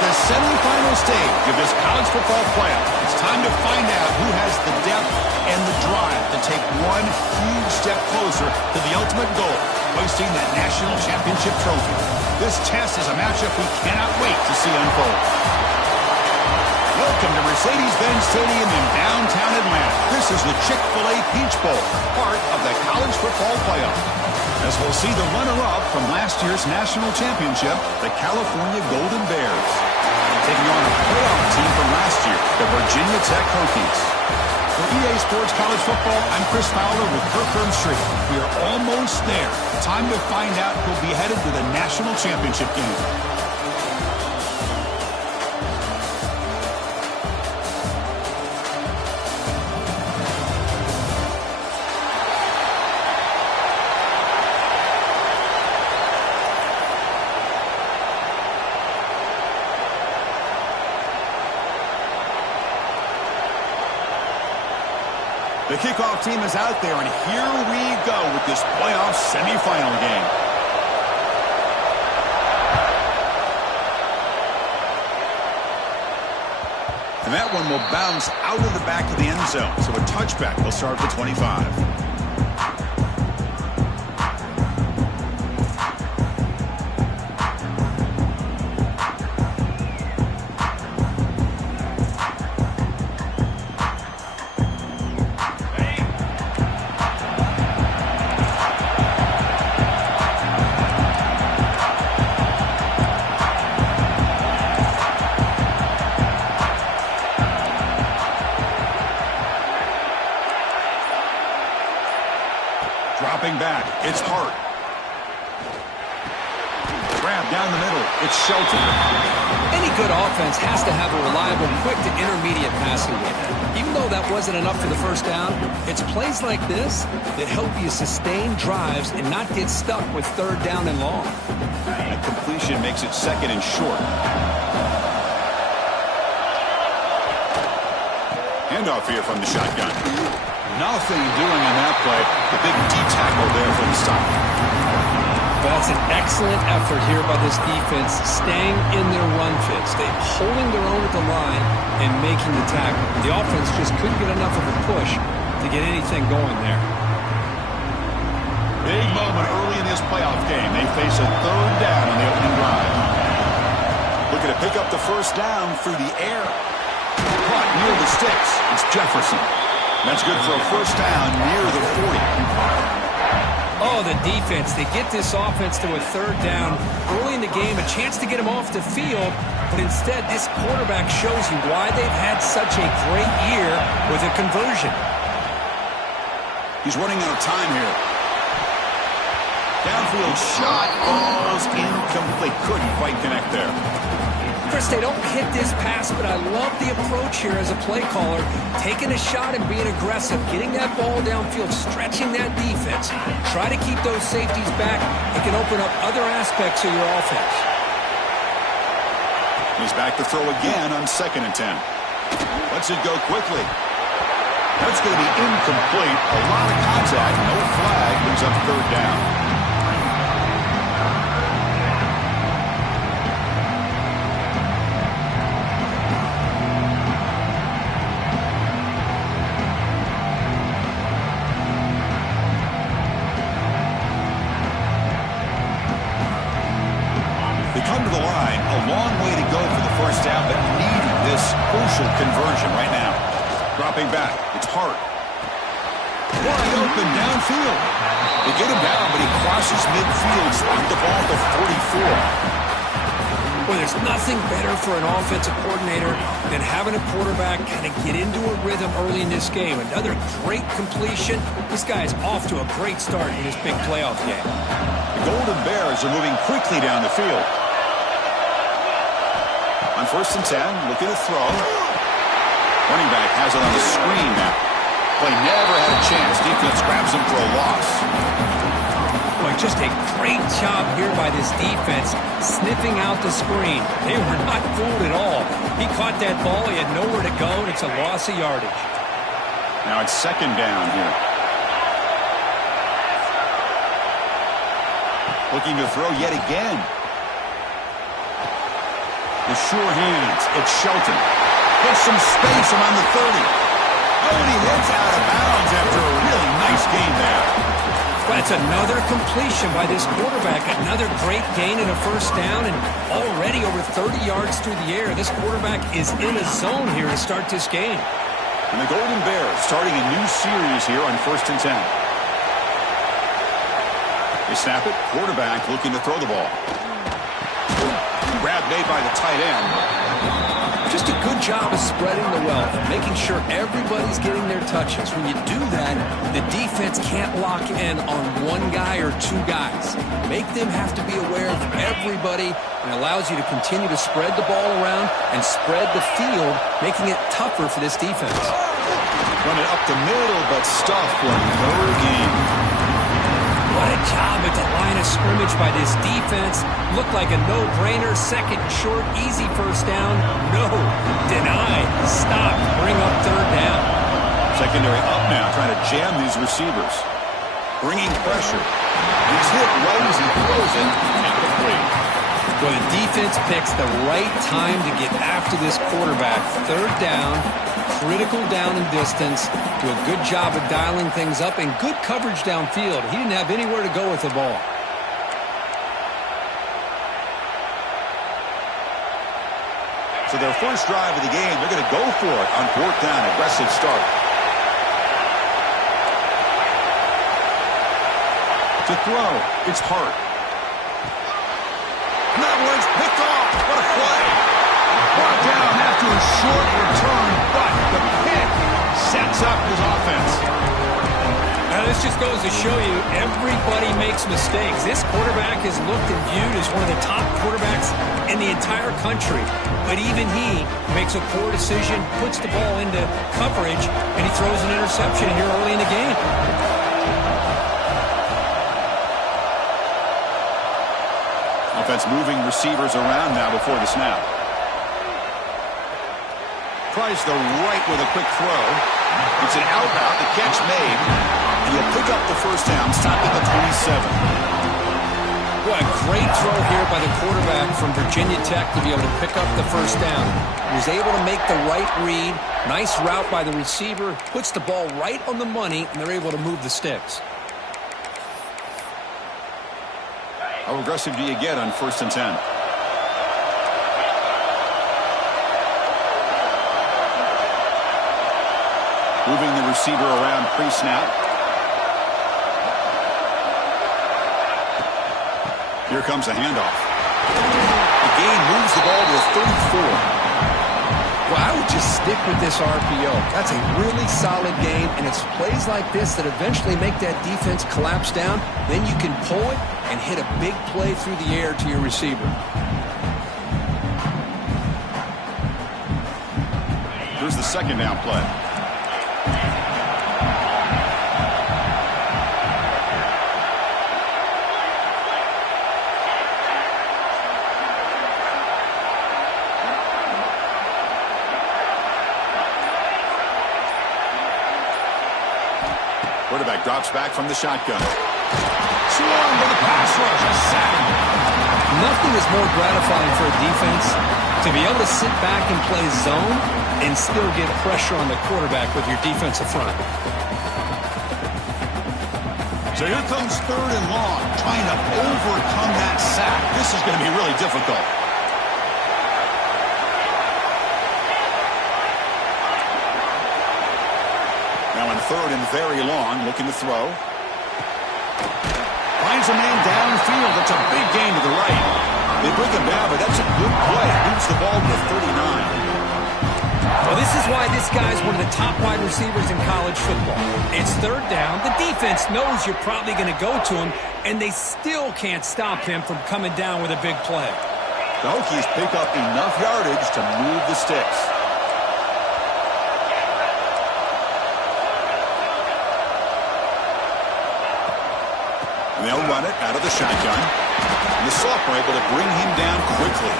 The semifinal stage of this college football playoff. It's time to find out who has the depth and the drive to take one huge step closer to the ultimate goal, hoisting that national championship trophy. This test is a matchup we cannot wait to see unfold. Welcome to Mercedes-Benz Stadium in downtown Atlanta. This is the Chick-fil-A Peach Bowl, part of the college football playoff. As we'll see the runner-up from last year's national championship, the California Golden Bears, taking on a playoff team from last year, the Virginia Tech Hokies. For EA Sports College Football, I'm Chris Fowler with Kirk Herbstreit. We are almost there. Time to find out who'll be headed to the national championship game. The kickoff team is out there, and here we go with this playoff semifinal game. And that one will bounce out of the back of the end zone, so a touchback will start at the 25. Dropping back, it's Hart. Grab down the middle, it's Shelton. Any good offense has to have a reliable, quick to intermediate passing game. Even though that wasn't enough for the first down, it's plays like this that help you sustain drives and not get stuck with third down and long. That completion makes it second and short. Handoff here from the shotgun. Nothing doing on that play. The big D tackle there for the stop. That's an excellent effort here by this defense, staying in their run fit, holding their own at the line and making the tackle. The offense just couldn't get enough of a push to get anything going there. Big moment early in this playoff game. They face a third down on the opening drive. Looking to pick up the first down through the air. Caught near the sticks. It's Jefferson. That's good for a first down near the 40. Oh, the defense. They get this offense to a third down early in the game, a chance to get him off the field, but instead this quarterback shows you why they've had such a great year with a conversion. He's running out of time here. Downfield shot falls incomplete. Couldn't quite connect there. Chris, they don't hit this pass, but I love the approach here as a play caller. Taking a shot and being aggressive, getting that ball downfield, stretching that defense. Try to keep those safeties back. It can open up other aspects of your offense. He's back to throw again on 2nd and 10. Lets it go quickly. That's going to be incomplete. A lot of contact. No flag. Brings up third down. Come to the line, a long way to go for the first down, but needing this crucial conversion right now. Dropping back, it's Hart. Wide open downfield. They get him down, but he crosses midfield, spot the ball at the 44. Well, there's nothing better for an offensive coordinator than having a quarterback kind of get into a rhythm early in this game. Another great completion. This guy is off to a great start in this big playoff game. The Golden Bears are moving quickly down the field. On 1st and 10, looking to throw. Running back has it on the screen now. Play never had a chance. Defense grabs him for a loss. Boy, just a great job here by this defense, sniffing out the screen. They were not fooled at all. He caught that ball. He had nowhere to go, and it's a loss of yardage. Now it's 2nd down here. Looking to throw yet again. The sure hands. It's Shelton. Gets some space around the 30. Oh, and he heads out of bounds after a really nice game there. That's another completion by this quarterback. Another great gain and a 1st down, and already over 30 yards through the air. This quarterback is in a zone here to start this game. And the Golden Bears starting a new series here on 1st and 10. They snap it. Quarterback looking to throw the ball. Grab made by the tight end. Just a good job of spreading the wealth, making sure everybody's getting their touches. When you do that, the defense can't lock in on one guy or two guys. Make them have to be aware of everybody, and allows you to continue to spread the ball around and spread the field, making it tougher for this defense. Run it up the middle, but stuffed for no gain. What a job at the line of scrimmage by this defense. Looked like a no-brainer. 2nd and short, easy 1st down. No, denied, stop, bring up 3rd down. Secondary up now, trying to jam these receivers. Bringing pressure. He's hit right as he throws it, and complete. Well, the defense picks the right time to get after this quarterback. 3rd down, critical down and distance. Do a good job of dialing things up and good coverage downfield. He didn't have anywhere to go with the ball. So their first drive of the game, they're going to go for it on 4th down. Aggressive start. To throw, it's Hart. And that one's picked off. What a play. Brought down after a short return, but the pick sets up his offense. Now, this just goes to show you everybody makes mistakes. This quarterback is looked and viewed as one of the top quarterbacks in the entire country. But even he makes a poor decision, puts the ball into coverage, and he throws an interception here early in the game. Offense moving receivers around now before the snap. Tries the right with a quick throw. It's an out route, the catch made. And he'll pick up the 1st down, stopping the 27. What a great throw here by the quarterback from Virginia Tech to be able to pick up the 1st down. He was able to make the right read. Nice route by the receiver. Puts the ball right on the money, and they're able to move the sticks. How aggressive do you get on 1st and 10? Moving the receiver around pre-snap. Here comes a handoff. The gain moves the ball to a 34. Well, I would just stick with this RPO. That's a really solid game, and it's plays like this that eventually make that defense collapse down. Then you can pull it and hit a big play through the air to your receiver. Here's the 2nd down play. Quarterback drops back from the shotgun. Swarmed with a pass rush, a sack. Nothing is more gratifying for a defense to be able to sit back and play zone and still get pressure on the quarterback with your defensive front. So here comes 3rd and long, trying to overcome that sack. This is going to be really difficult. Now on 3rd and very long, looking to throw. Finds a man downfield. That's a big gain to the right. They bring him down, but that's a good play. Moves the ball to 39. Well, this is why this guy's one of the top wide receivers in college football. It's third down. The defense knows you're probably going to go to him, and they still can't stop him from coming down with a big play. The Hokies pick up enough yardage to move the sticks. And they'll run it out of the shotgun. And the Sophomore able to bring him down quickly.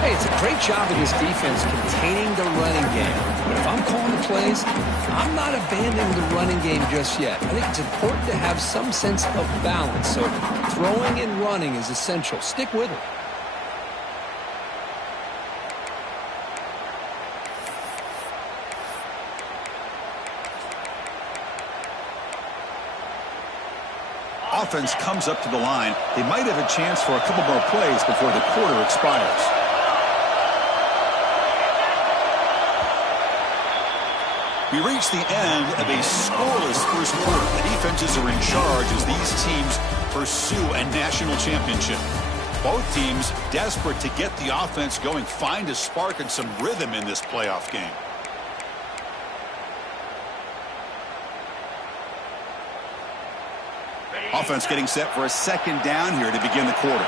Hey, it's a great job of this defense containing the running game. But if I'm calling the plays, I'm not abandoning the running game just yet. I think it's important to have some sense of balance. So throwing and running is essential. Stick with it. Offense comes up to the line. They might have a chance for a couple more plays before the quarter expires. We reach the end of a scoreless first quarter. The defenses are in charge as these teams pursue a national championship. Both teams desperate to get the offense going, find a spark and some rhythm in this playoff game. Offense getting set for a second down here to begin the quarter.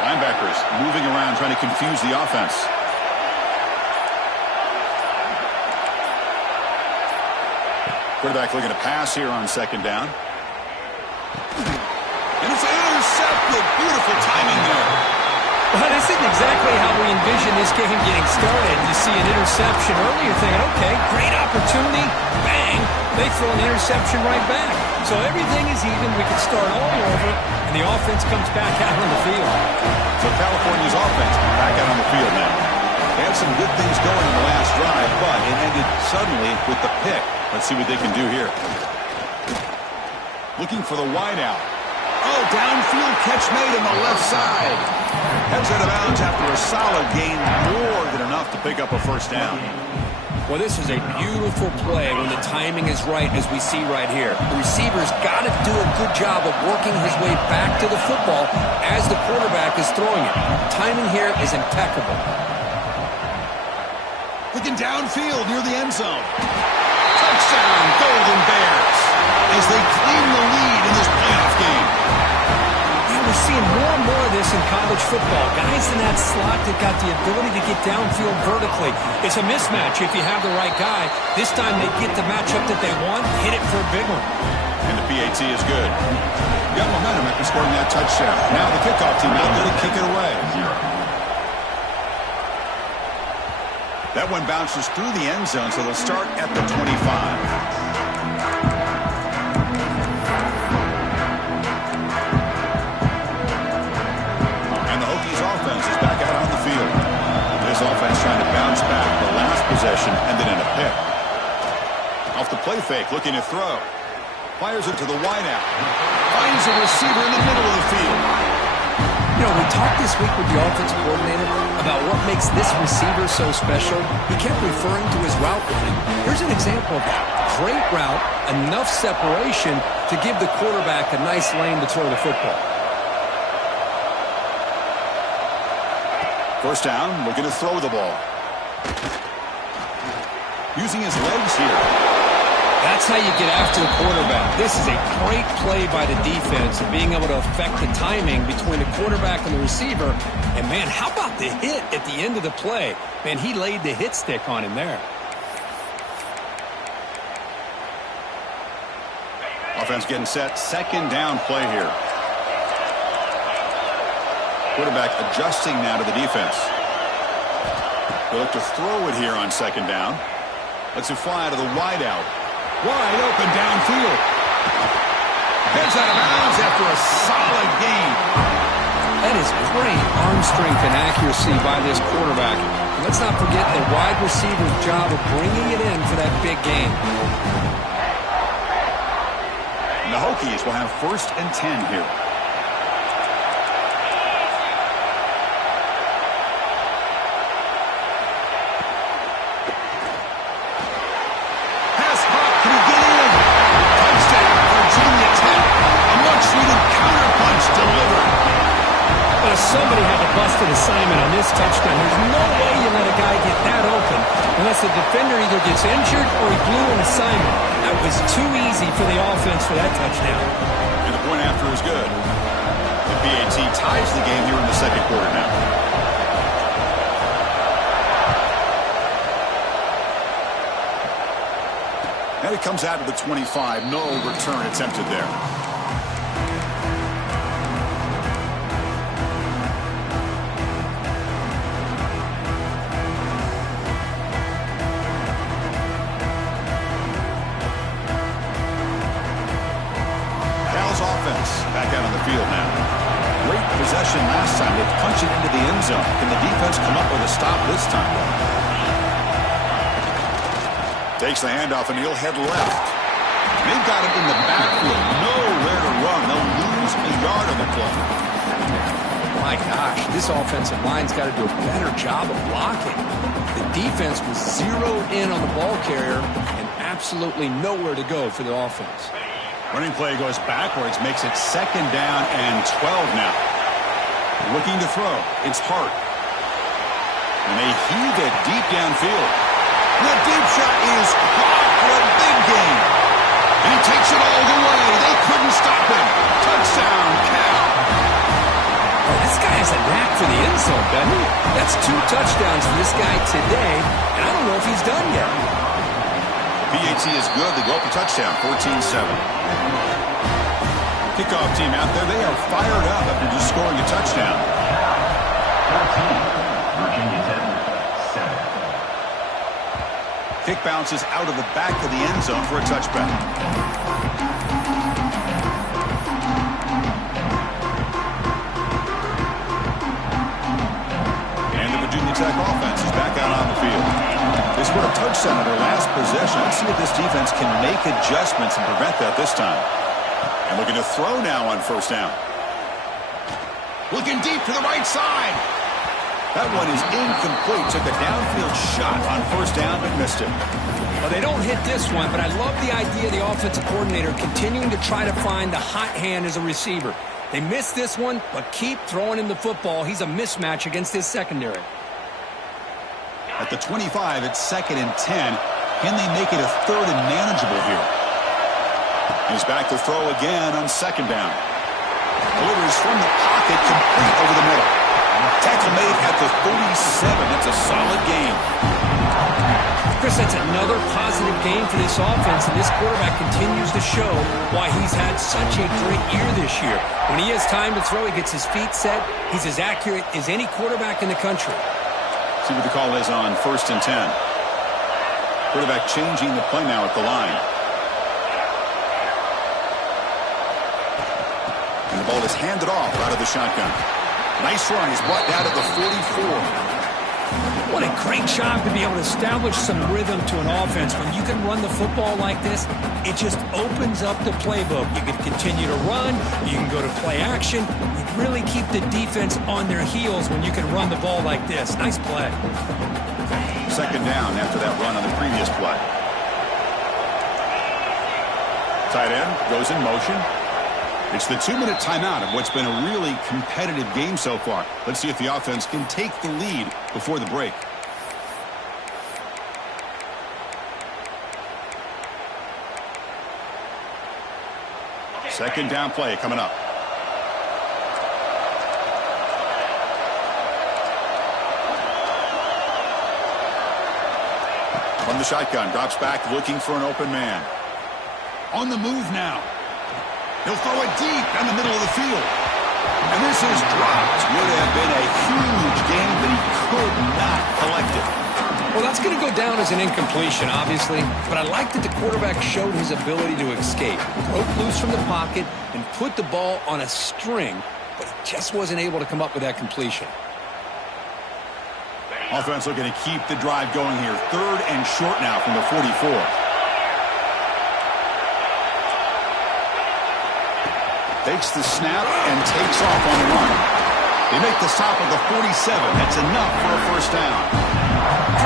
Linebackers moving around trying to confuse the offense. Quarterback looking to pass here on second down. And it's intercepted. Beautiful timing there. Well, this isn't exactly how we envision this game getting started. You see an interception early, you're thinking, okay, great opportunity. Bang. They throw an interception right back. So everything is even. We can start all over, and the offense comes back out on the field. So California's offense back out on the field now. They had some good things going in the last drive, but it ended suddenly with the pick. Let's see what they can do here. Looking for the wideout. Oh, downfield catch made on the left side. Heads out of bounds after a solid gain, more than enough to pick up a first down. Well, this is a beautiful play when the timing is right, as we see right here. The receiver's got to do a good job of working his way back to the football as the quarterback is throwing it. Timing here is impeccable. Looking downfield near the end zone. Touchdown, Golden Bears, as they claim the lead in this playoff game. Yeah, we're seeing more and more of this in college football. Guys in that slot that got the ability to get downfield vertically. It's a mismatch if you have the right guy. This time they get the matchup that they want, hit it for a big one. And the PAT is good. Got momentum after scoring that touchdown. Now the kickoff team out there to kick it away. That one bounces through the end zone, so they'll start at the 25. And the Hokies offense is back out on the field. This offense trying to bounce back. The last possession ended in a pick. Off the play fake, looking to throw. Fires it to the wideout. Finds a receiver in the middle of the field. You know, we talked this week with the offensive coordinator about what makes this receiver so special. He kept referring to his route running. Here's an example of that. Great route, enough separation to give the quarterback a nice lane to throw the football. First down, looking to throw the ball. Using his legs here. That's how you get after the quarterback. This is a great play by the defense and being able to affect the timing between the quarterback and the receiver. And, man, how about the hit at the end of the play? Man, he laid the hit stick on him there. Offense getting set. Second down play here. Quarterback adjusting now to the defense. They look to throw it here on second down. Lets it fly to the wideout. Wide open downfield. Heads out of bounds after a solid gain. That is great arm strength and accuracy by this quarterback. And let's not forget the wide receiver's job of bringing it in for that big gain. And the Hokies will have 1st and 10 here. Delivered. adjusted assignment on this touchdown. There's no way you let a guy get that open unless the defender either gets injured or he blew an assignment. That was too easy for the offense for that touchdown. And the point after is good. The PAT ties the game here in the second quarter now. And it comes out to the 25. No return attempted there. Cal's offense back out on the field now. Great possession last time. They punch it into the end zone. Can the defense come up with a stop this time? Takes the handoff, and he'll head left. They've got him in the backfield. Nowhere to run. They'll lose a yard on the play. My gosh, this offensive line's got to do a better job of blocking. The defense was zeroed in on the ball carrier and absolutely nowhere to go for the offense. Running play goes backwards, makes it second down and 12 now. Looking to throw. It's Hart. And they heave it deep downfield. The deep shot is caught for a big gain. And he takes it all the way. They couldn't stop him. Touchdown, Cal. Oh, this guy has a knack for the end zone, doesn't he? That's 2 touchdowns for this guy today, and I don't know if he's done yet. PAT is good. They go up a touchdown, 14-7. Kickoff team out there, they are fired up after just scoring a touchdown. Virginia Tech, 7. Kick bounces out of the back of the end zone for a touchback. And the Virginia Tech offense is back out on the field. They scored a touchdown on their last possession. Let's see if this defense can make adjustments and prevent that this time. And looking to throw now on first down. Looking deep to the right side. That one is incomplete. Took a downfield shot on first down, but missed it. Well, they don't hit this one, but I love the idea of the offensive coordinator continuing to try to find the hot hand as a receiver. They missed this one, but keep throwing him the football. He's a mismatch against his secondary. At the 25, it's 2nd and 10. Can they make it a 3rd and manageable here? He's back to throw again on second down. Delivers from the pocket, complete over the middle. Tackle made at the 37. That's a solid game. Chris, that's another positive game for this offense, and this quarterback continues to show why he's had such a great year this year. When he has time to throw, he gets his feet set. He's as accurate as any quarterback in the country. See what the call is on 1st and 10. Quarterback changing the play now at the line. And the ball is handed off out of the shotgun. Nice run. He's brought down to the 44. What a great job to be able to establish some rhythm to an offense. When you can run the football like this, it just opens up the playbook. You can continue to run. You can go to play action. You really keep the defense on their heels when you can run the ball like this. Nice play. Second down after that run on the previous play. Tight end goes in motion. It's the 2-minute timeout of what's been a really competitive game so far. Let's see if the offense can take the lead before the break. Second down play coming up. From the shotgun, drops back looking for an open man. On the move now. He'll throw it deep down the middle of the field. And this is dropped. Would have been a huge game, but he could not collect it. Well, that's going to go down as an incompletion, obviously. But I like that the quarterback showed his ability to escape. Broke loose from the pocket and put the ball on a string, but he just wasn't able to come up with that completion. Offense looking to keep the drive going here. 3rd and short now from the 44. Takes the snap and takes off on the run. They make the stop at the 47. That's enough for a first down.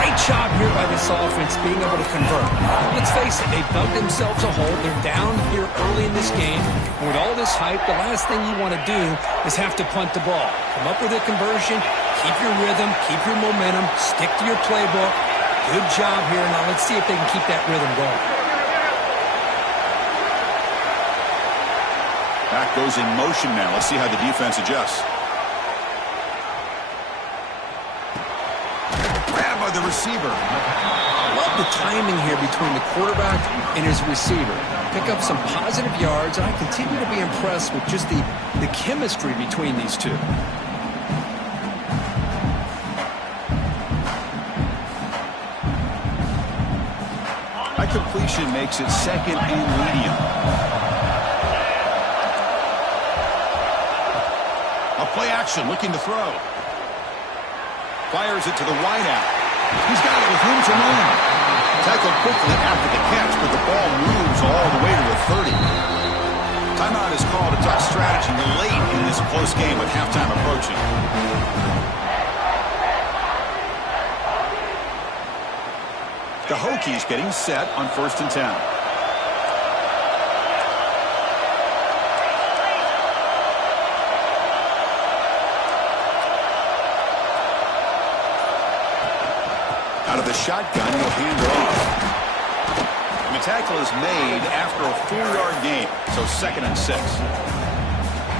Great job here by this offense being able to convert. Let's face it, they've dug themselves a hole. They're down here early in this game. And with all this hype, the last thing you want to do is have to punt the ball. Come up with a conversion, keep your rhythm, keep your momentum, stick to your playbook. Good job here. Now let's see if they can keep that rhythm going. Back goes in motion now. Let's see how the defense adjusts. Grab by the receiver. I love the timing here between the quarterback and his receiver. Pick up some positive yards, and I continue to be impressed with just the chemistry between these two. High completion makes it second and medium. A play action looking to throw. Fires it to the wideout. He's got it with room to run. Tackled quickly after the catch, but the ball moves all the way to the 30. Timeout is called. A tough strategy late in this close game with halftime approaching. The Hokies getting set on 1st and 10. Out of the shotgun, he'll hand it off. And the tackle is made after a 4-yard gain, so 2nd and 6.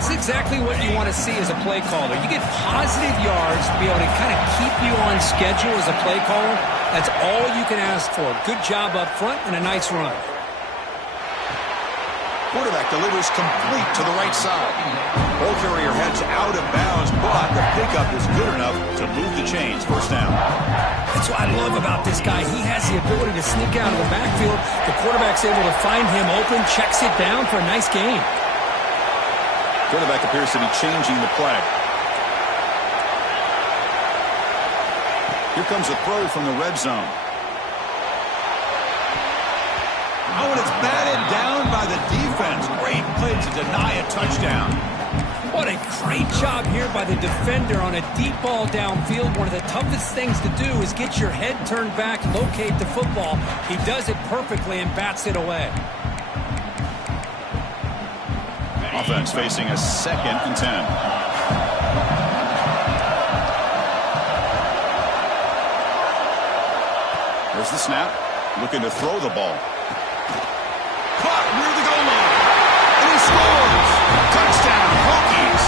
It's exactly what you want to see as a play caller. You get positive yards to be able to kind of keep you on schedule as a play caller. That's all you can ask for. Good job up front and a nice run. Quarterback delivers complete to the right side. Ball carrier heads out of bounds, but the pickup is good enough to move the chains. 1st down. That's what I love about this guy. He has the ability to sneak out of the backfield. The quarterback's able to find him open, checks it down for a nice gain. Quarterback appears to be changing the play. Here comes a throw from the red zone. Oh, and it's batted down by the defense. Great play to deny a touchdown. What a great job here by the defender on a deep ball downfield. One of the toughest things to do is get your head turned back, locate the football. He does it perfectly and bats it away. Offense facing a 2nd and 10. There's the snap. Looking to throw the ball. Caught near the goal line. And he scores. Touchdown, Hokies.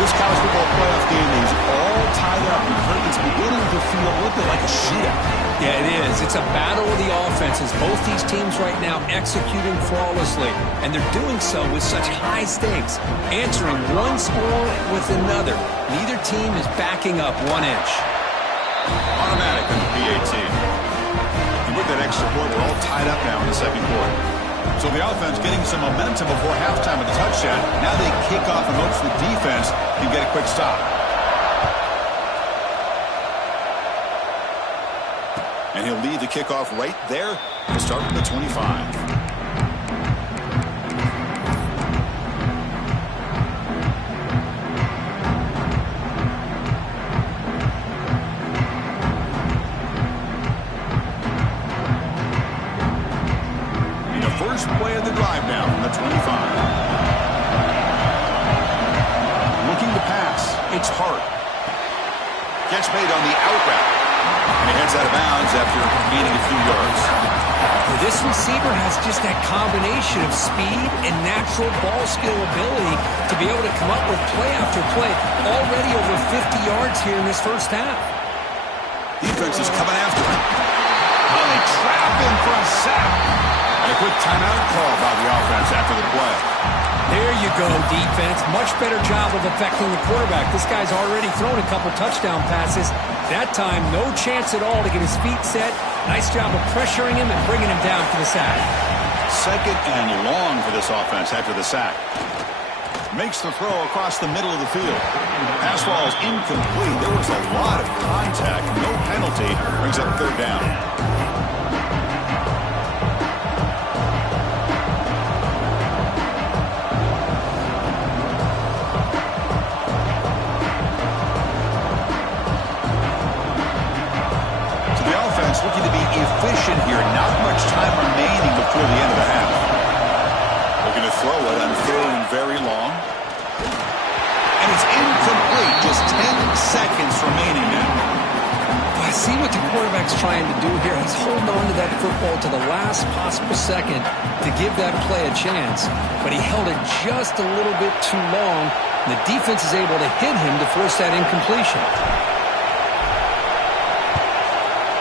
This college football playoff game is all tied up. It's beginning to feel a little bit like a shootout. Yeah, it is. It's a battle of the offenses. Both these teams right now executing flawlessly, and they're doing so with such high stakes, answering one score with another. Neither team is backing up 1 inch. Automatic on the PAT. And with that extra point, we're all tied up now in the 2nd quarter. So the offense getting some momentum before halftime with the touchdown. Now they kick off and hopes the defense can get a quick stop. And he'll lead the kickoff right there to start from the 25. First play of the drive now from the 25. Looking to pass. It's Hart. Catch made on the out route. And he heads out of bounds after gaining a few yards. This receiver has just that combination of speed and natural ball skill ability to be able to come up with play after play. Already over 50 yards here in this 1st half. Defense is coming after him. Oh, they trap him for a sack. And a quick timeout call by the offense after the play. There you go, defense. Much better job of affecting the quarterback. This guy's already thrown a couple touchdown passes. That time, no chance at all to get his feet set. Nice job of pressuring him and bringing him down for the sack. 2nd and long for this offense after the sack. Makes the throw across the middle of the field. Pass ball is incomplete. There was a lot of contact. No penalty. Brings up 3rd down. offense looking to be efficient here. Not much time remaining before the end of the half. Looking to throw it on 3rd and very long. And it's incomplete. Just 10 seconds remaining now. I see what the quarterback's trying to do here. He's holding on to that football to the last possible second to give that play a chance. But he held it just a little bit too long. And the defense is able to hit him to force that incompletion.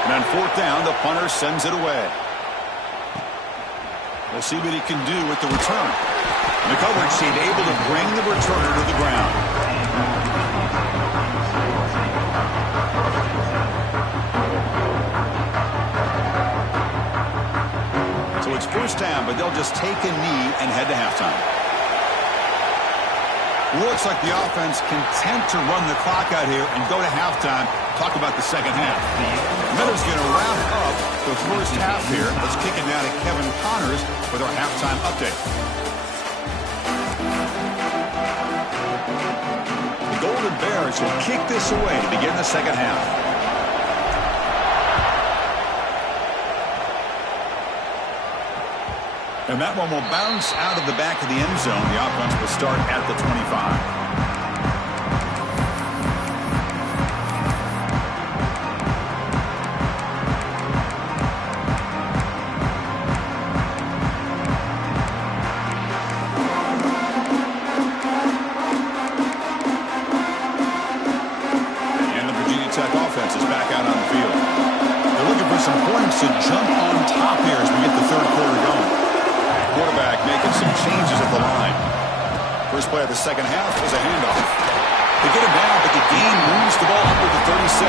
And on 4th down, the punter sends it away. We'll see what he can do with the return. The coverage team able to bring the returner to the ground. So it's 1st down, but they'll just take a knee and head to halftime. Looks like the offense content to run the clock out here and go to halftime. Talk about the second half. Miller's going to wrap up the first half here. Let's kick it now to Kevin Connors with our halftime update. The Golden Bears will kick this away to begin the second half. And that one will bounce out of the back of the end zone. The offense will start at the 25. And the Virginia Tech offense is back out on the field. They're looking for some points to jump on top here as we get the 3rd quarter going. Quarterback making some changes at the line. First play of the second half was a handoff. They get him down, but the gain moves the ball up to the 36.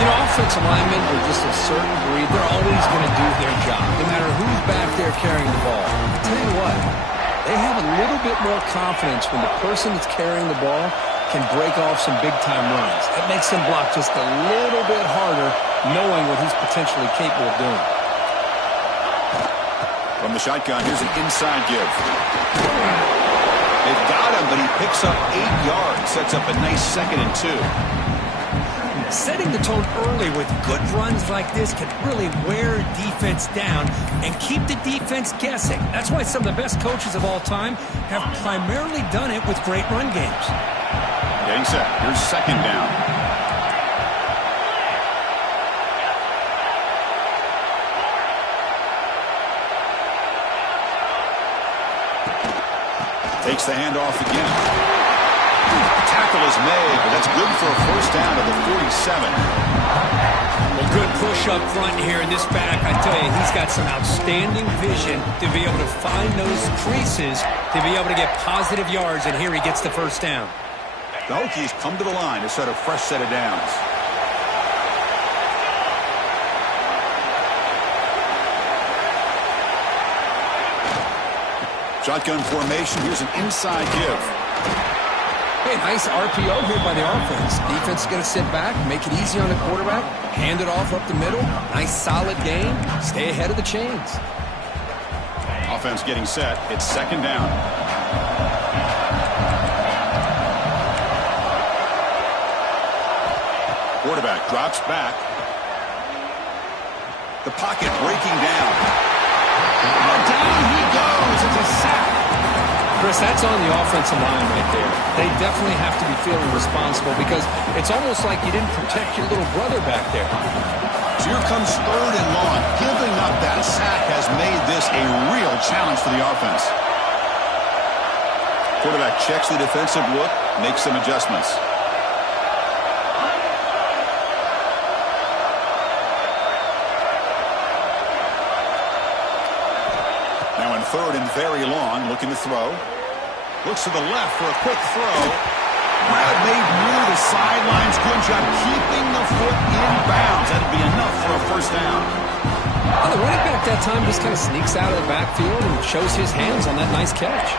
You know, offensive linemen are just a certain breed. They're always going to do their job, no matter who's back there carrying the ball. I'll tell you what, they have a little bit more confidence when the person that's carrying the ball can break off some big-time runs. That makes them block just a little bit harder, knowing what he's potentially capable of doing. From the shotgun, here's an inside give. They've got him, but he picks up 8 yards. Sets up a nice 2nd and 2. Setting the tone early with good runs like this can really wear a defense down and keep the defense guessing. That's why some of the best coaches of all time have primarily done it with great run games. Getting set. Here's 2nd down. Takes the handoff again. Tackle is made, but that's good for a 1st down at the 47. Well, good push up front here in this back. I tell you, he's got some outstanding vision to be able to find those creases, to be able to get positive yards, and here he gets the 1st down. The Hokies come to the line to set a fresh set of downs. Shotgun formation. Here's an inside give. Hey, nice RPO here by the offense. Defense is going to sit back, make it easy on the quarterback, hand it off up the middle. Nice solid game. Stay ahead of the chains. Offense getting set. It's 2nd down. Quarterback drops back. The pocket breaking down. And down he goes. It's a sack. Chris, that's on the offensive line right there. They definitely have to be feeling responsible because it's almost like you didn't protect your little brother back there. So here comes 3rd and long. Giving up that sack has made this a real challenge for the offense. Quarterback checks the defensive look, makes some adjustments. Now in 3rd and very long, looking to throw. Looks to the left for a quick throw. Brad made near the sidelines. Good job keeping the foot in bounds. That'd be enough for a 1st down. Well, the running back that time just kind of sneaks out of the backfield and shows his hands on that nice catch.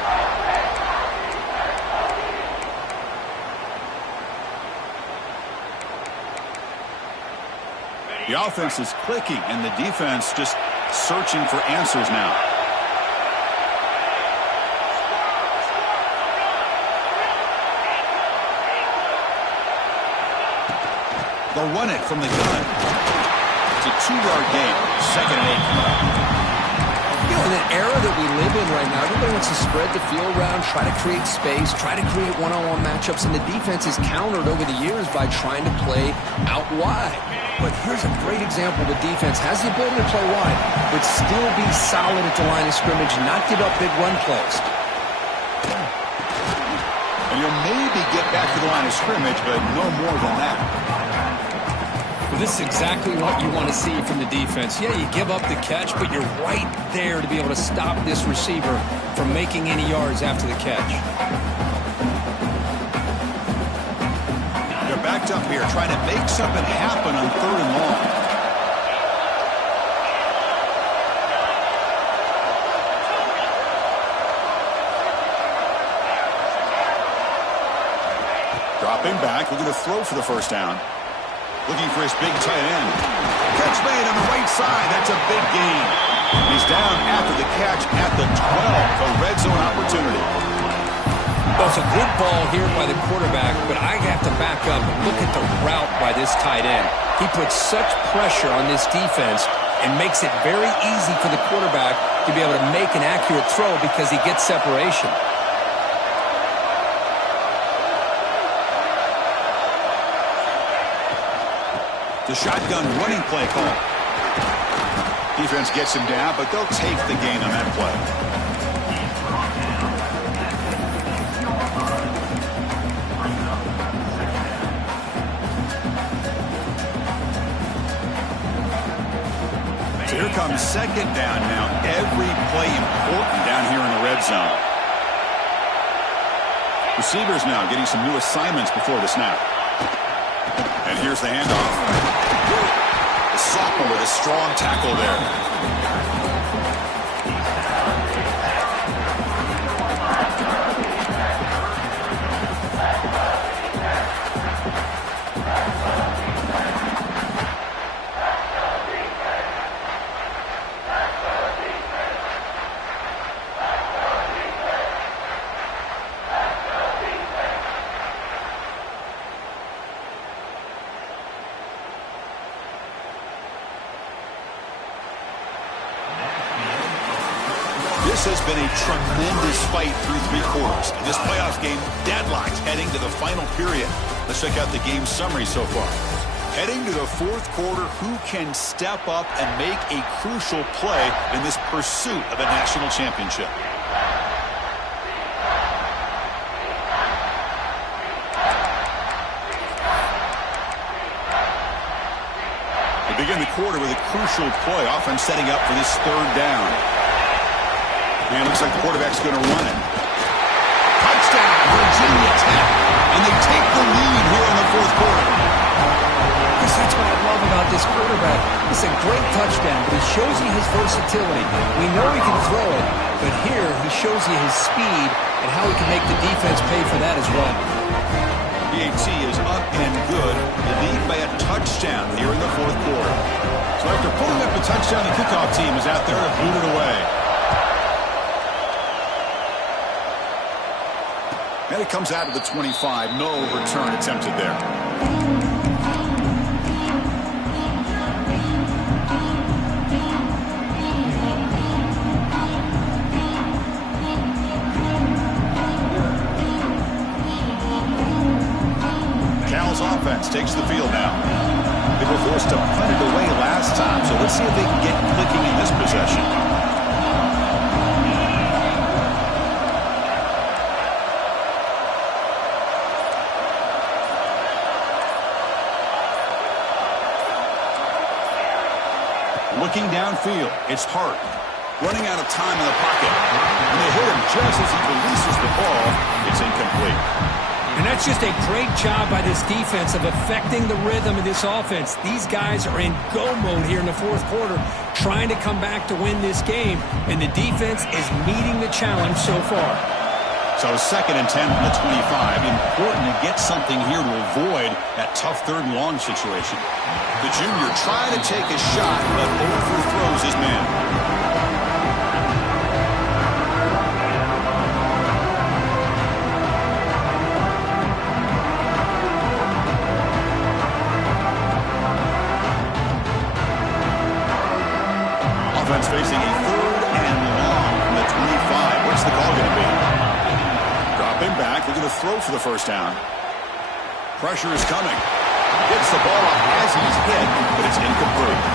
The offense is clicking, and the defense just searching for answers now. They'll run it from the gun. a 2-yard gain. 2nd and 8 coming up. You know, in an era that we live in right now, everybody wants to spread the field around, try to create space, try to create one-on-one matchups, and the defense is countered over the years by trying to play out wide. But here's a great example. The defense has the ability to play wide, but still be solid at the line of scrimmage, not give up big run plays. And you'll maybe get back to the line of scrimmage, but no more than that. Well, this is exactly what you want to see from the defense. Yeah, you give up the catch, but you're right there to be able to stop this receiver from making any yards after the catch. They're backed up here trying to make something happen on 3rd and long. Dropping back, looking to throw for the first down. Looking for his big tight end. Catch made on the right side. That's a big gain. He's down after the catch at the 12. A red zone opportunity. Well, it's a good ball here by the quarterback, but I have to back up and look at the route by this tight end. He puts such pressure on this defense and makes it very easy for the quarterback to be able to make an accurate throw because he gets separation. The shotgun running play call. Defense gets him down, but they'll take the gain on that play. So here comes 2nd down now. Every play important down here in the red zone. Receivers now getting some new assignments before the snap. And here's the handoff. The sophomore with a strong tackle there. This has been a tremendous fight through 3 quarters. In this playoff game, deadlocked heading to the final period. Let's check out the game summary so far. Heading to the 4th quarter, who can step up and make a crucial play in this pursuit of a national championship? They begin the quarter with a crucial play, often setting up for this 3rd down. And it looks like the quarterback's going to run it. Touchdown, Virginia Tech. And they take the lead here in the 4th quarter. Yes, that's what I love about this quarterback. It's a great touchdown. It shows you his versatility. We know he can throw it, but here he shows you his speed and how he can make the defense pay for that as well. PAT is up and good. The lead by a touchdown here in the 4th quarter. So after pulling up the touchdown, the kickoff team is out there to boot it away. And it comes out of the 25. No return attempted there. Cal's offense takes the field now. They were forced to punt it away last time, so let's see if they can get clicking in this possession. Looking downfield, it's Hart. Running out of time in the pocket. And they hit him just as he releases the ball. It's incomplete. And that's just a great job by this defense of affecting the rhythm of this offense. These guys are in go mode here in the 4th quarter, trying to come back to win this game. And the defense is meeting the challenge so far. So 2nd and 10 from the 25. Important to get something here to avoid that tough 3rd and long situation. The junior trying to take a shot, but overthrows his man. offense facing a 3rd and long from the 25. What's the call going to be? Dropping back. They're going to throw for the first down. Pressure is coming. Gets the ball up as he's hit, but it's incomplete.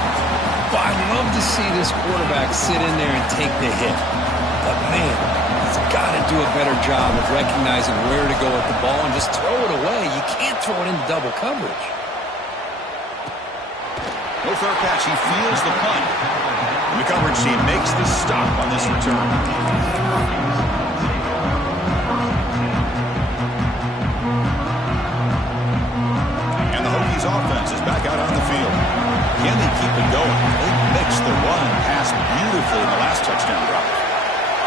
Well, I'd love to see this quarterback sit in there and take the hit. But, man, he's got to do a better job of recognizing where to go with the ball and just throw it away. You can't throw it into double coverage. No fair catch. He feels the punt. And the coverage team makes the stop on this return. And the Hokies offense is back out on the field. Can they keep it going? They mixed the run and pass beautifully in the last touchdown drive.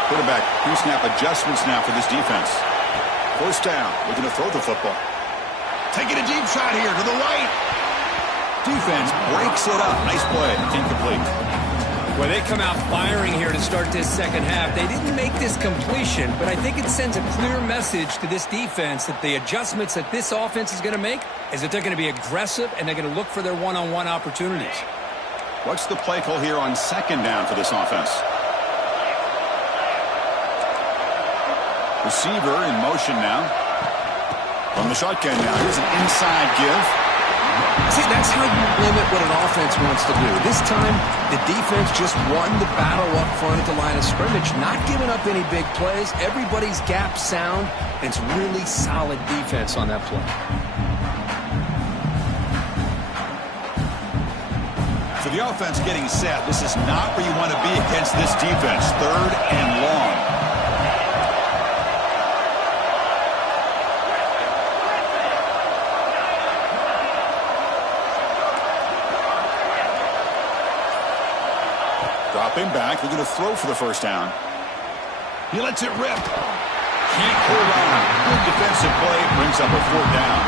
Quarterback pre-snap adjustments now for this defense. First down. Looking to throw the football. Taking a deep shot here to the right. Defense breaks it up. Nice play. Incomplete. Well, they come out firing here to start this second half. They didn't make this completion, but I think it sends a clear message to this defense that the adjustments that this offense is going to make is that they're going to be aggressive and they're going to look for their one-on-one opportunities. What's the play call here on second down for this offense? Receiver in motion now. From the shotgun now. Here's an inside give. See, that's how you limit what an offense wants to do. This time, the defense just won the battle up front at the line of scrimmage, not giving up any big plays. Everybody's gap sound. It's really solid defense on that play. So the offense getting set. This is not where you want to be against this defense. 3rd and long. Dropping back. They're going to throw for the first down. He lets it rip. Can't hold on. Good defensive play. Brings up a 4th down.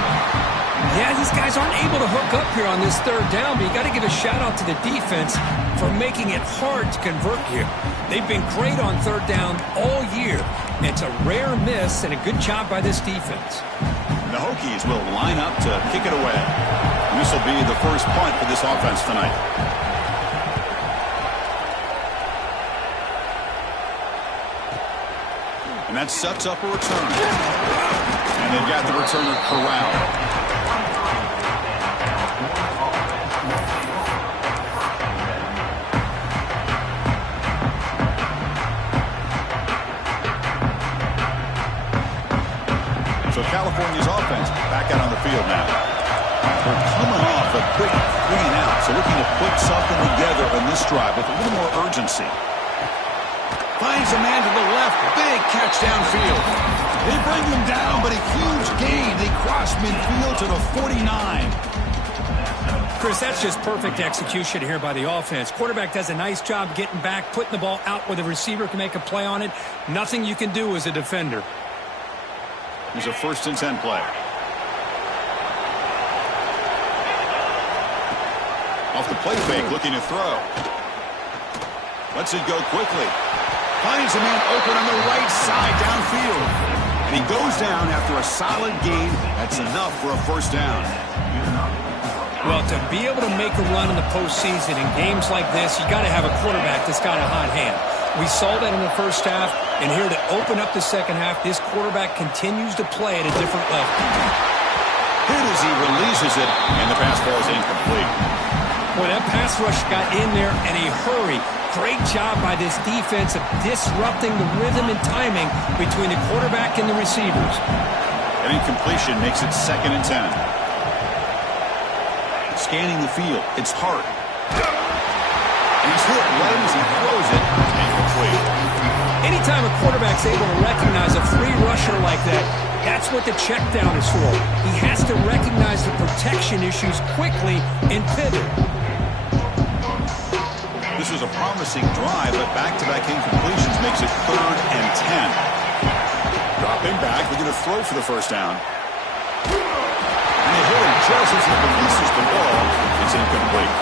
Yeah, these guys aren't able to hook up here on this 3rd down, but you got to give a shout-out to the defense for making it hard to convert here. They've been great on 3rd down all year. It's a rare miss and a good job by this defense. The Hokies will line up to kick it away. This will be the first punt for this offense tonight. And that sets up a return. And they've got the returner corralled. So California's offense back out on the field now. They're coming off a quick 3 and out, so looking to put something together on this drive with a little more urgency. Finds a man to the left. Big catch downfield. They bring him down, but a huge gain. They cross midfield to the 49. Chris, that's just perfect execution here by the offense. Quarterback does a nice job getting back, putting the ball out where the receiver can make a play on it. Nothing you can do as a defender. Here's a 1st and 10 play. Off the play fake, looking to throw. Lets it go quickly. Finds a man open on the right side downfield. And he goes down after a solid gain. That's enough for a 1st down. Well, to be able to make a run in the postseason in games like this, you got to have a quarterback that's got a hot hand. We saw that in the first half, and here to open up the second half, this quarterback continues to play at a different level. Hit as he releases it, and the pass ball is incomplete. Boy, that pass rush got in there in a hurry. Great job by this defense of disrupting the rhythm and timing between the quarterback and the receivers. An incompletion makes it 2nd and 10. Scanning the field. It's Hart. And he's hit right as he throws it. Incomplete. Anytime a quarterback's able to recognize a free rusher like that, that's what the check down is for. He has to recognize the protection issues quickly and pivot. This was a promising drive, but back-to-back incompletions makes it 3rd and 10. Dropping back, they're going to throw for the first down. And they hit him just as he releases the ball. It's incomplete.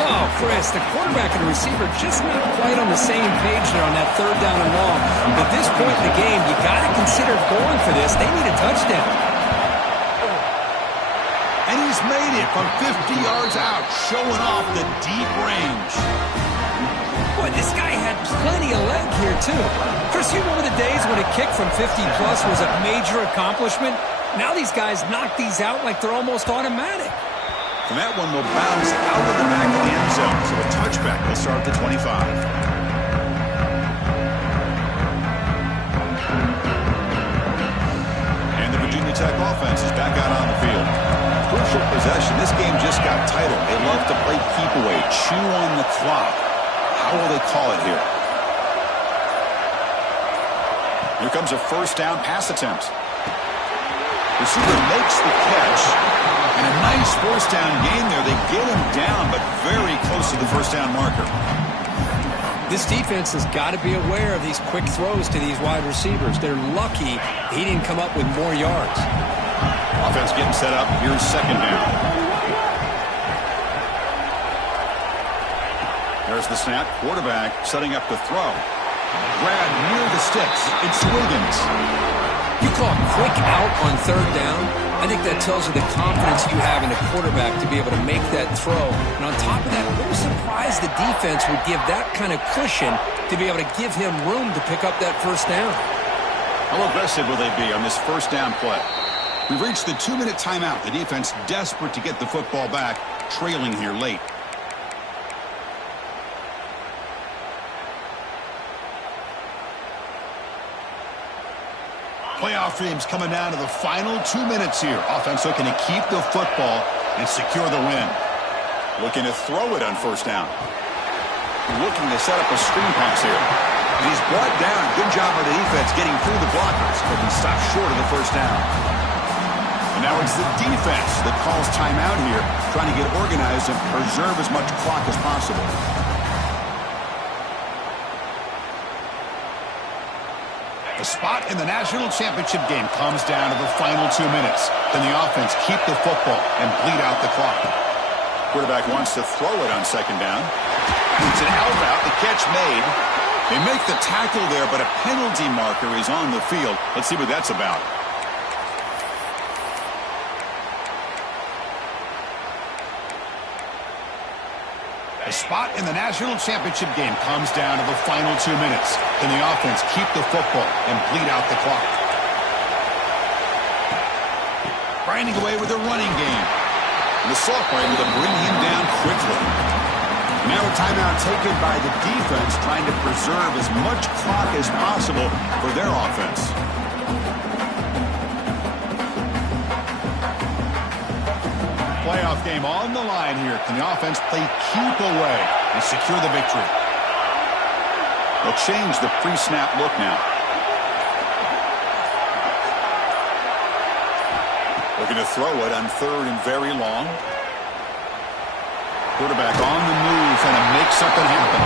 Oh, Chris, the quarterback and the receiver just not quite on the same page there on that 3rd down and long. But at this point in the game, you got to consider going for this. They need a touchdown. And he's made it from 50 yards out, showing off the deep range. Boy, this guy had plenty of leg here, too. Chris, you remember the days when a kick from 50-plus was a major accomplishment? Now these guys knock these out like they're almost automatic. And that one will bounce out of the back of the end zone. So a touchback will start at the 25. And the Virginia Tech offense is back out on the field. Crucial possession. This game just got tighter. They love to play keep away, chew on the clock. How will they call it here? Here comes a first down pass attempt. Receiver makes the catch. And a nice first down gain there. They get him down, but very close to the first down marker. This defense has got to be aware of these quick throws to these wide receivers. They're lucky he didn't come up with more yards. Offense getting set up. Here's second down. There's the snap. Quarterback setting up the throw. Grab near the sticks. It's Wiggins. You call quick out on third down. I think that tells you the confidence you have in the quarterback to be able to make that throw. And on top of that, a little surprised the defense would give that kind of cushion to be able to give him room to pick up that first down. How aggressive will they be on this first down play? We've reached the 2-minute timeout. The defense desperate to get the football back, trailing here late. Playoff dreams coming down to the final 2 minutes here. Offense looking to keep the football and secure the win. Looking to throw it on first down. Looking to set up a screen pass here. And he's brought down. Good job by the defense getting through the blockers, but he stopped short of the first down. And now it's the defense that calls timeout here, trying to get organized and preserve as much clock as possible. The spot in the national championship game comes down to the final 2 minutes. Can the offense keep the football and bleed out the clock? Quarterback wants to throw it on second down. It's an out route. The catch made. They make the tackle there, but a penalty marker is on the field. Let's see what that's about. The spot in the national championship game comes down to the final 2 minutes. Can the offense keep the football and bleed out the clock? Grinding away with a running game. And the sophomore able to bring him down quickly. Now a timeout taken by the defense, trying to preserve as much clock as possible for their offense. Playoff game on the line here. Can the offense play keep away and secure the victory? They'll change the pre-snap look now. Looking to throw it on third and very long. Quarterback on the move, trying to make something happen.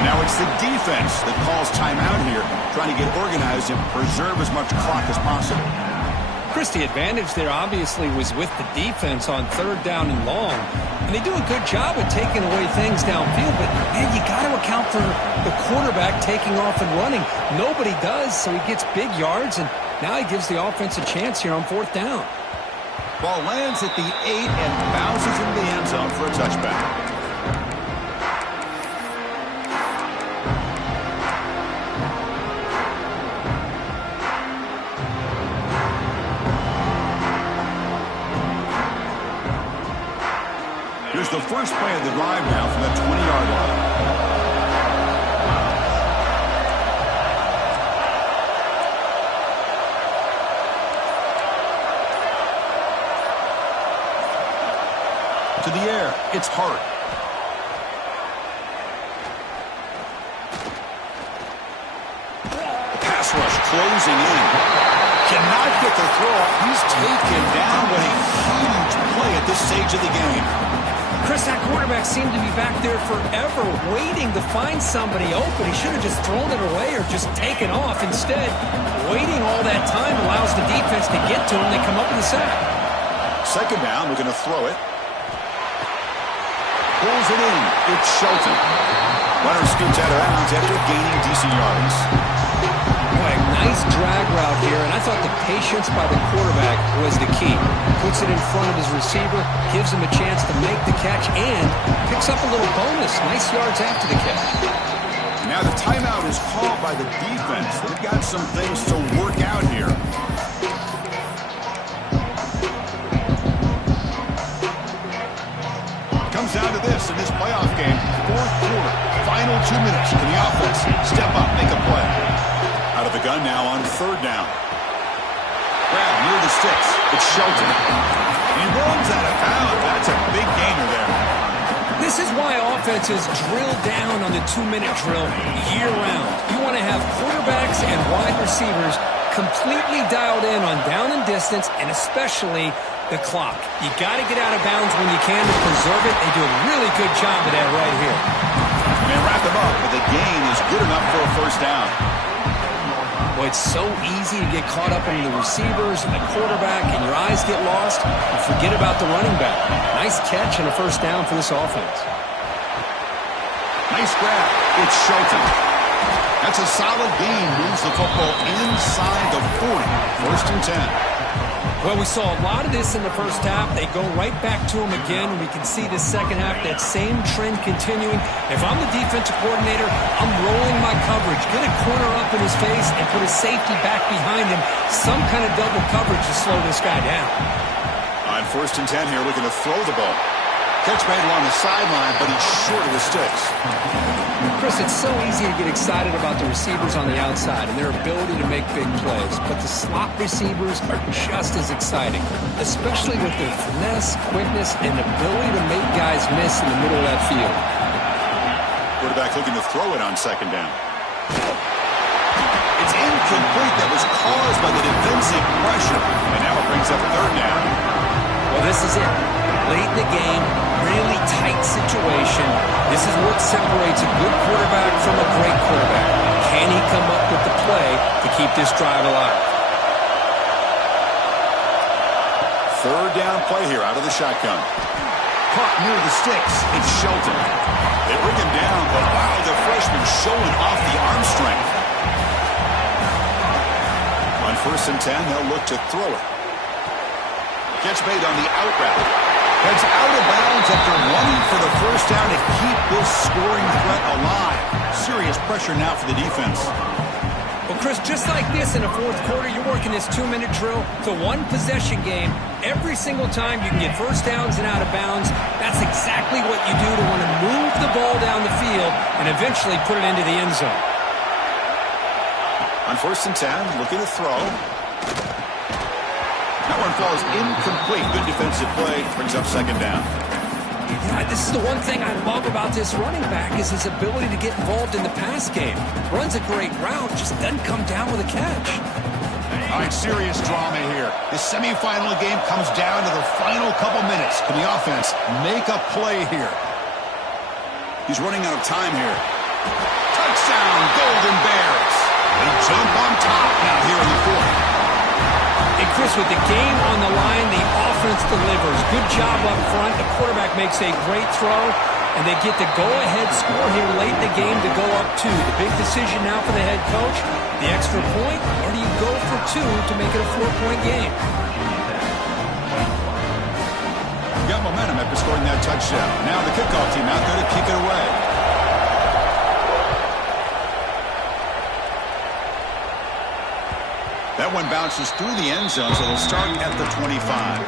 And now it's the defense that calls timeout here, trying to get organized and preserve as much clock as possible. Chris, the advantage there obviously was with the defense on third down and long. And they do a good job of taking away things downfield, but, man, you got to account for the quarterback taking off and running. Nobody does, so he gets big yards, and now he gives the offense a chance here on fourth down. Ball lands at the 8 and bounces into the end zone for a touchback. Here's the first play of the drive now from the 20-yard line. To the air, it's Hart. The pass rush closing in. Cannot get the throw off. He's taken down. What a huge play at this stage of the game. Chris, that quarterback seemed to be back there forever waiting to find somebody open. He should have just thrown it away or just taken off. Instead, waiting all that time allows the defense to get to him. They come up with a sack. Second down, we're going to throw it. Pulls it in. It's Shelton. Runner scoots out of bounds after gaining decent yards. Boy, Nice drag route here, and I thought the patience by the quarterback was the key. Puts it in front of his receiver, gives him a chance to make the catch, and picks up a little bonus. Nice yards after the catch. Now the timeout is called by the defense. They've got some things to work out here. Comes down to this in this playoff game. Fourth quarter, final 2 minutes. Can the offense step up, make a play? Out of the gun now on third down. Grab near the sticks. It's Shelton. He runs out of bounds. That's a big gainer there. This is why offenses drill down on the 2-minute drill year-round. You want to have quarterbacks and wide receivers completely dialed in on down and distance, and especially the clock. You got to get out of bounds when you can to preserve it. They do a really good job of that right here. And wrap them up, but the gain is good enough for a first down. Well, it's so easy to get caught up in the receivers and the quarterback, and your eyes get lost. You forget about the running back. Nice catch and a first down for this offense. Nice grab. It's Shelton. That's a solid gain. Moves the football inside the 40. First and 10. Well, we saw a lot of this in the first half. They go right back to him again. We can see the second half, that same trend continuing. If I'm the defensive coordinator, I'm rolling my coverage. Get a corner up in his face and put a safety back behind him. Some kind of double coverage to slow this guy down. On first and 10 here, looking to throw the ball. Catch made along the sideline, but he's short of the sticks. Chris, it's so easy to get excited about the receivers on the outside and their ability to make big plays, but the slot receivers are just as exciting, especially with their finesse, quickness, and ability to make guys miss in the middle of that field. Quarterback looking to throw it on second down. It's incomplete. That was caused by the defensive pressure, and now it brings up third down. Well, this is it. Late in the game, really tight situation. This is what separates a good quarterback from a great quarterback. Can he come up with the play to keep this drive alive? Third down play here out of the shotgun. Caught near the sticks. It's Shelton. They bring him down, but wow, the freshman showing off the arm strength. On first and 10, they'll look to throw it. Catch made on the out route. Heads out of bounds after running for the first down to keep this scoring threat alive. Serious pressure now for the defense. Well, Chris, just like this in the fourth quarter, you're working this 2-minute drill. It's a one-possession game. Every single time you can get first downs and out of bounds, that's exactly what you do to want to move the ball down the field and eventually put it into the end zone. On first and 10, looking to throw. That one falls incomplete. Good defensive play. Brings up second down. Yeah, this is the one thing I love about this running back is his ability to get involved in the pass game. Runs a great route, just doesn't come down with a catch. All right, serious drama here. The semifinal game comes down to the final couple minutes. Can the offense make a play here? He's running out of time here. Touchdown, Golden Bears. They jump on top now here in the fourth. And Chris, with the game on the line, the offense delivers. Good job up front. The quarterback makes a great throw, and they get the go-ahead score here late in the game to go up 2. The big decision now for the head coach, the extra point, or do you go for 2 to make it a 4-point game? Got momentum after scoring that touchdown. Now the kickoff team out there to kick it away. That one bounces through the end zone, so they'll start at the 25.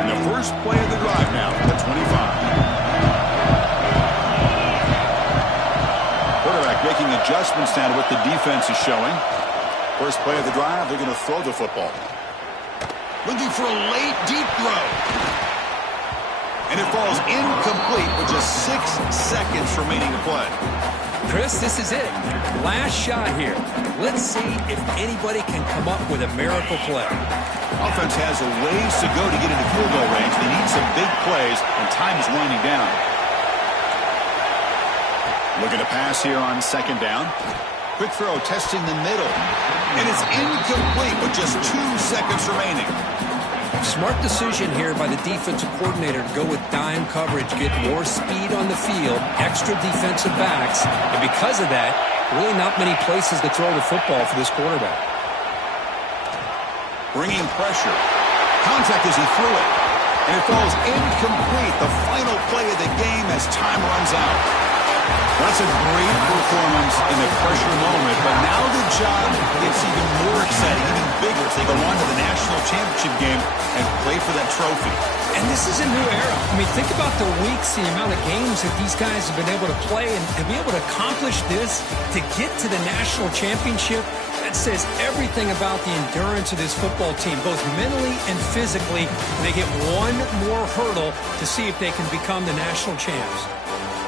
And the first play of the drive now at the 25. Quarterback making adjustments now to what the defense is showing. First play of the drive, they're going to throw the football. Looking for a late, deep throw. And it falls incomplete with just 6 seconds remaining to play. Chris, this is it. Last shot here. Let's see if anybody can come up with a miracle play. Offense has a ways to go to get into field goal range. They need some big plays, and time is winding down. Looking to pass here on second down. Quick throw, testing the middle. And it's incomplete with just 2 seconds remaining. Smart decision here by the defensive coordinator to go with dime coverage, get more speed on the field, extra defensive backs, and because of that, really not many places to throw the football for this quarterback. Bringing pressure. Contact as he threw it. And it falls incomplete. The final play of the game as time runs out. That's a great performance in the pressure moment, but now the job gets even more exciting, even bigger as they go on to the national championship game and play for that trophy. And this is a new era. I mean, think about the weeks, the amount of games that these guys have been able to play and be able to accomplish this, to get to the national championship. That says everything about the endurance of this football team, both mentally and physically. They get one more hurdle to see if they can become the national champs.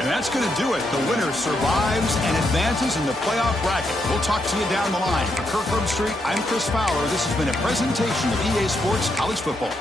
And that's going to do it. The winner survives and advances in the playoff bracket. We'll talk to you down the line. For Kirk Herbstreit, I'm Chris Fowler. This has been a presentation of EA Sports College Football.